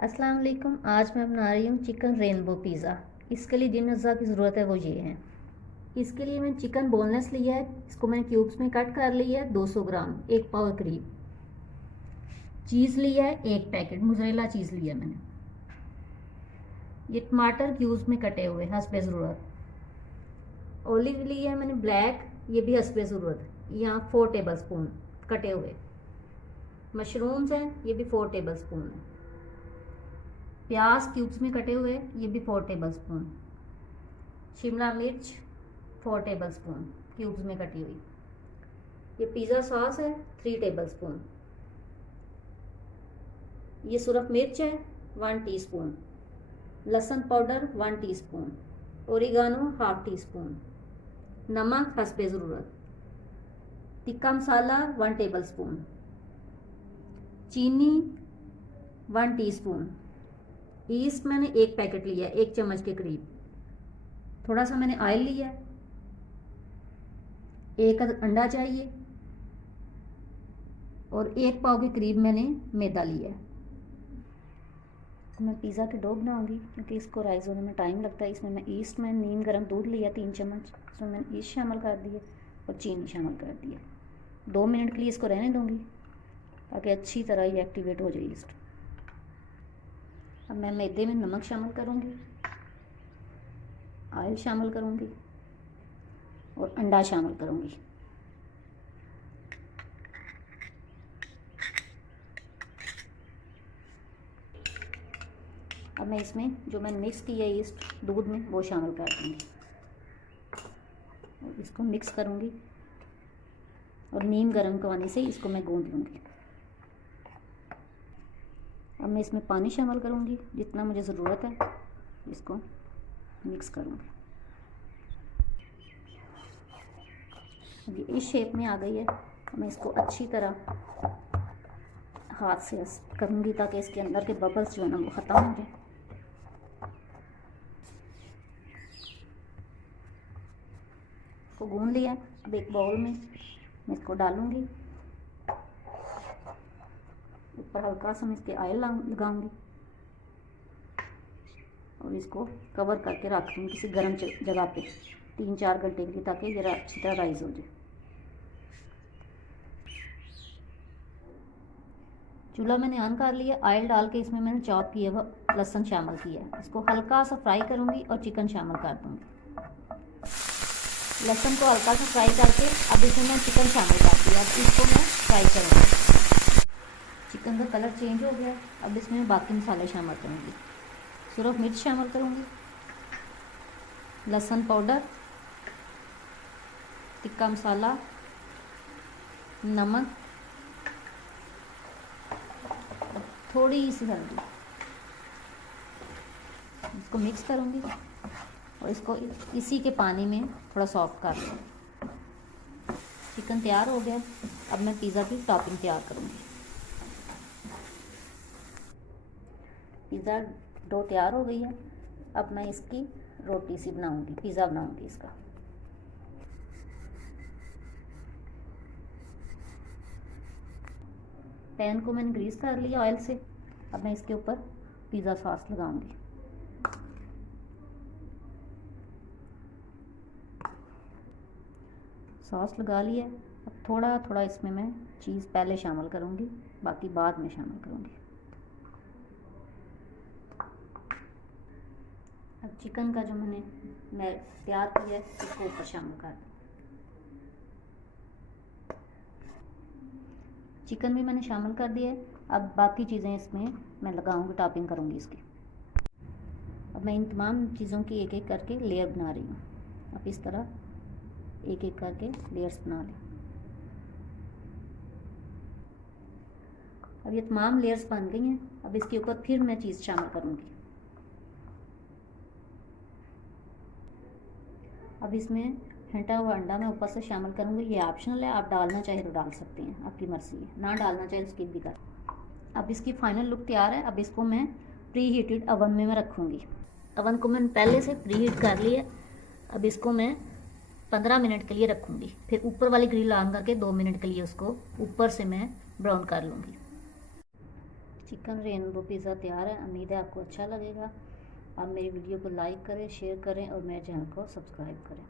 अस्सलाम वालेकुम। आज मैं बना रही हूँ चिकन रेनबो पिज़्ज़ा। इसके लिए जिन अज़्ज़ा की ज़रूरत है वो ये हैं। इसके लिए मैंने चिकन बोनलेस लिया है, इसको मैंने क्यूब्स में कट कर लिया है 200 ग्राम, 1 पाव करीब। चीज़ लिया है 1 पैकेट, मोज़रेला चीज़ लिया मैंने। ये टमाटर क्यूब्स में कटे हुए हस्बे ज़रूरत। ओलिव लिया है मैंने ब्लैक, ये भी हस्बे ज़रूरत। यहाँ 4 टेबल स्पून कटे हुए। मशरूम्स हैं, ये भी 4 टेबल स्पून है। प्याज क्यूब्स में कटे हुए, ये भी 4 टेबल स्पून। शिमला मिर्च 4 टेबल स्पून क्यूब्स में कटी हुई। ये पिज़्ज़ा सॉस है 3 टेबल स्पून। ये सुरख मिर्च है 1 टीस्पून। लहसुन powder 1 teaspoon. Oregano half tea spoon. नमक हस्बे ज़रूरत। Tikka masala 1 table spoon. चीनी 1 टीस्पून। ईस्ट मैंने 1 पैकेट लिया है, 1 चम्मच के करीब। थोड़ा सा मैंने ऑयल लिया है। 1 अंडा चाहिए और 1 पाव के करीब मैंने मैदा लिया है। मैं पिज़्ज़ा के डो बनाऊंगी क्योंकि इसको राइस होने में टाइम लगता है। इसमें मैं ईस्ट में नीम गर्म दूध लिया 3 चम्मच, इसमें मैंने ईस्ट शामिल कर दिए और चीनी शामिल कर दिया। 2 मिनट के लिए इसको रहने दूंगी ताकि अच्छी तरह ये एक्टिवेट हो जाए ईस्ट। अब मैं मैदे में नमक शामिल करूंगी, ऑयल शामिल करूंगी और अंडा शामिल करूंगी। अब मैं इसमें जो मैंने मिक्स किया है ईस्ट दूध में वो शामिल कर दूंगी और इसको मिक्स करूंगी और नीम गर्म करवाने से इसको मैं गूंद लूँगी। अब मैं इसमें पानी शामिल करूँगी जितना मुझे ज़रूरत है, इसको मिक्स करूँगी। अब ये इस शेप में आ गई है। मैं इसको अच्छी तरह हाथ से करूँगी ताकि इसके अंदर के बबल्स जो है ना वो ख़त्म हो जाए। इसको गूंद लिया। अब एक बाउल में मैं इसको डालूँगी, ऊपर हल्का सा मैं इसके ऑयल लगाऊंगी और इसको कवर करके रख दूँगी किसी गर्म जगह पे 3-4 घंटे के लिए ताकि ज़रा अच्छी तरह राइस हो जाए। चूल्हा मैंने ऑन कर लिया। ऑयल डाल के इसमें मैंने चॉप किया हुआ लहसुन शामिल किया है। इसको हल्का सा फ्राई करूँगी और चिकन शामिल कर दूँगी। लहसुन को हल्का सा फ्राई करके अब इसमें मैं चिकन शामिल कर दिया। अब इसको मैं फ्राई करूँगी। चिकन का कलर चेंज हो गया। अब इसमें बाकी मसाले शामिल करूँगी। सुरख मिर्च शामिल करूँगी, लहसुन पाउडर, टिक्का मसाला, नमक, थोड़ी सी हल्दी। इसको मिक्स करूँगी और इसको इसी के पानी में थोड़ा सॉफ्ट कर दूँगी। चिकन तैयार हो गया। अब मैं पिज़्ज़ा की टॉपिंग तैयार करूँगी। पिज़्ज़ा डो तैयार हो गई है। अब मैं इसकी रोटी सी बनाऊंगी, पिज़्ज़ा बनाऊंगी इसका। पैन को मैंने ग्रीस कर लिया ऑयल से। अब मैं इसके ऊपर पिज़्ज़ा सॉस लगाऊंगी। सॉस लगा लिया। अब थोड़ा थोड़ा इसमें मैं चीज़ पहले शामिल करूंगी, बाकी बाद में शामिल करूंगी। अब चिकन का जो मैं तैयार किया है इसको ऊपर शामिल कर दूँ। चिकन भी मैंने शामिल कर दिया है। अब बाकी चीज़ें इसमें मैं लगाऊंगी, टॉपिंग करूंगी इसकी। अब मैं इन तमाम चीज़ों की एक एक करके लेयर बना रही हूँ। अब इस तरह एक एक करके लेयर्स बना लें। अब ये तमाम लेयर्स बन गई हैं। अब इसके ऊपर फिर मैं चीज़ शामिल करूंगी। अब इसमें फेंटा हुआ अंडा मैं ऊपर से शामिल करूँगी। ये ऑप्शनल है, आप डालना चाहे तो डाल सकते हैं, आपकी मर्ज़ी है। ना डालना चाहे तो स्किप भी कर। अब इसकी फाइनल लुक तैयार है। अब इसको मैं प्री हीटेड ओवन में मैं रखूँगी। ओवन को मैंने पहले से प्री हीट कर लिया। अब इसको मैं 15 मिनट के लिए रखूँगी। फिर ऊपर वाली ग्रिल ऑन करके 2 मिनट के लिए उसको ऊपर से मैं ब्राउन कर लूँगी। चिकन रेनबो पिज़्ज़ा तैयार है। उम्मीद है आपको अच्छा लगेगा। आप मेरी वीडियो को लाइक करें, शेयर करें और मेरे चैनल को सब्सक्राइब करें।